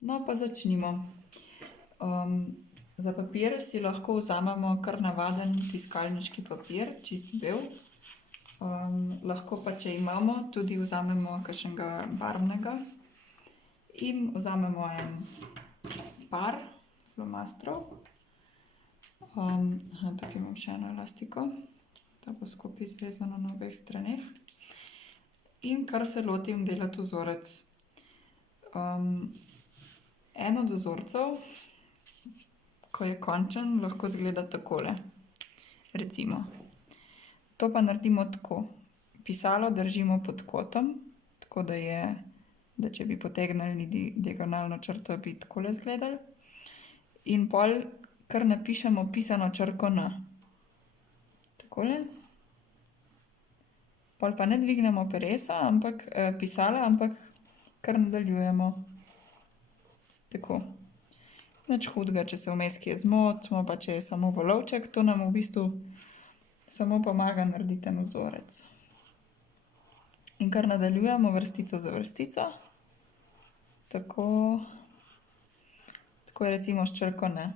No, pa začnimo. Za papir si lahko vzamemo kar navaden tiskalniški papir, čist bel. Lahko pa, če imamo, tudi vzamemo kakšnega barvnega. In vzamemo en par flomastrov. Tukaj imam še eno elastiko, da bo skupaj zvezano na obeh straneh. In kar se lotim delati vzorec. En od vzorcev, ko je končen, lahko izgleda takole. Recimo. To pa naredimo tako. Pisalo držimo pod kotom, tako da če bi potegnili diagonalno črto, bi takole izgledalo. In pol kar napišemo pisano črko N. Takole. Pol pa ne dvignemo peresa, pisala, ampak kar nadaljujemo. Tako. Nič hudega, če se vmes kje zmotimo, pa če je samo valovček, to nam v bistvu samo pomaga narediti en vzorec. In kar nadaljujemo vrstico za vrstico. Tako. Tako je recimo s črko N.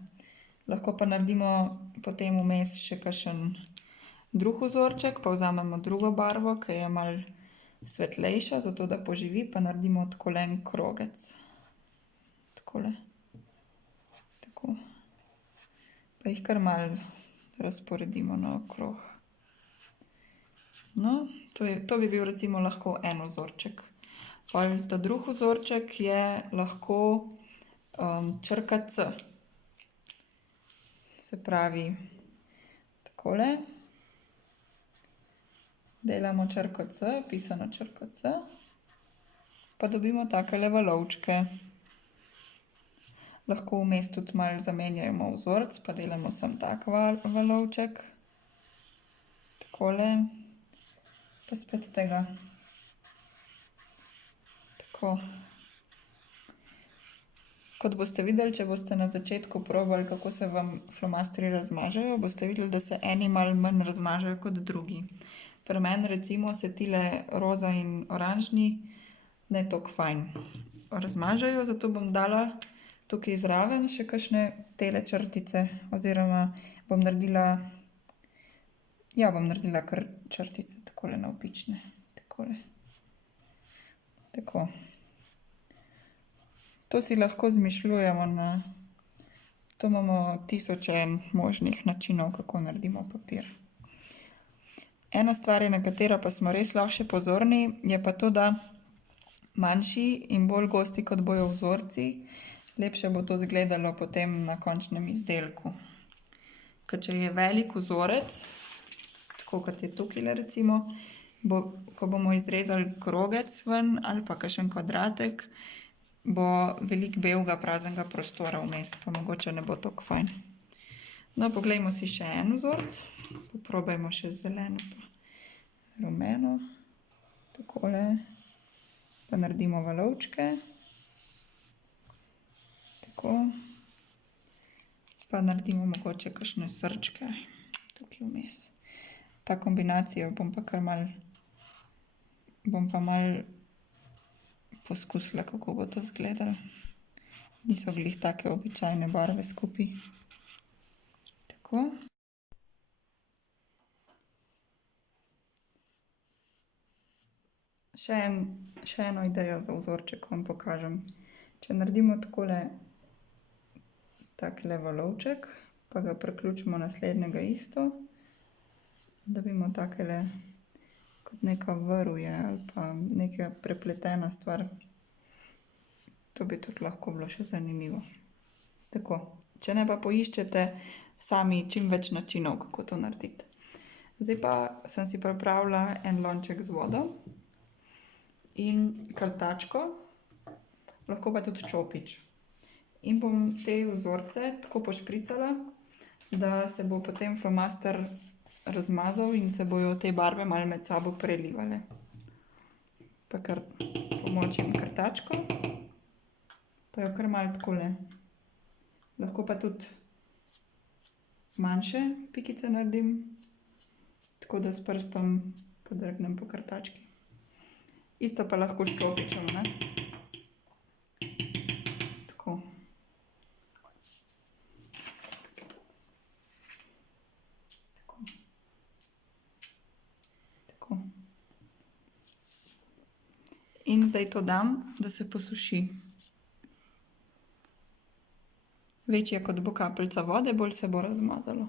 Lahko pa naredimo potem vmes še kakšen drug vzorček, pa vzamemo drugo barvo, ki je malo svetlejša, zato da poživi, pa naredimo takole en krogec. Takole. Tako. Pa jih kar malo razporedimo naokrog. No, to bi bil recimo lahko en vzorček. Pol ta drug vzorček je lahko črka C. Se pravi, takole. Delamo črko C, pisano črko C. Pa dobimo takele valovčke. Lahko vmes tudi malo zamenjajmo vzorec, pa delamo samo tak valovček. Takole. Pa spet tega. Tako. Kot boste videli, če boste na začetku probali, kako se vam flomastri razmažejo, boste videli, da se eni malo manj razmažejo kot drugi. Pri meni recimo se tile roza in oranžni ne toliko fajn razmažejo, zato bom dala tukaj zraven še kakšne tele črtice, oziroma bom naredila kar črtice, takole navpične. Takole. Tako. To si lahko izmišljujemo to imamo tisoče možnih načinov, kako naredimo papir. Ena stvar, na katero pa smo res lahko še pozorni, je pa to, da manjši in bolj gosti, kot bojo vzorci, lepše bo to izgledalo potem na končnem izdelku. Ker če je velik vzorec, tako kot je tukajle recimo, ko bomo izrezali krogec ven ali pa kakšen kvadratek, bo veliko belega praznega prostora vmes, pa mogoče ne bo toliko fajn. No, poglejmo si še en vzorec. Poprobajmo še z zeleno pa rumeno. Takole. Pa naredimo valovčke. Tako. Pa naredimo mogoče kakšne srčke tukaj vmes. Ta kombinacija bom pa malo poskusila, kako bo to izgledalo. Niso glih take običajne barve skupaj. Tako. Še eno idejo za vzorček vam pokažem. Če naredimo takole valovček, pa ga priključimo naslednjega isto, dobimo takele, kot neka vrv je, ali pa neka prepletena stvar. To bi tudi lahko bilo še zanimivo. Tako. Če ne pa poiščete sami čim več načinov, kako to narediti. Zdaj pa sem si pripravila en lonček z vodo in krtačko, lahko pa tudi čopič. In bom te vzorce tako pošpricala, da se bo potem flomaster razmazal in se bojo te barve malo med sabo prelivale. Pa kar pomočim krtačko, pa jo kar malo takole. Lahko pa tudi manjše pikice naredim, tako da s prstom podrgnem po krtački. Isto pa lahko s čopičem, ne. In zdaj to dam, da se posuši. Večje kot bo kapljica vode, bolj se bo razmazalo.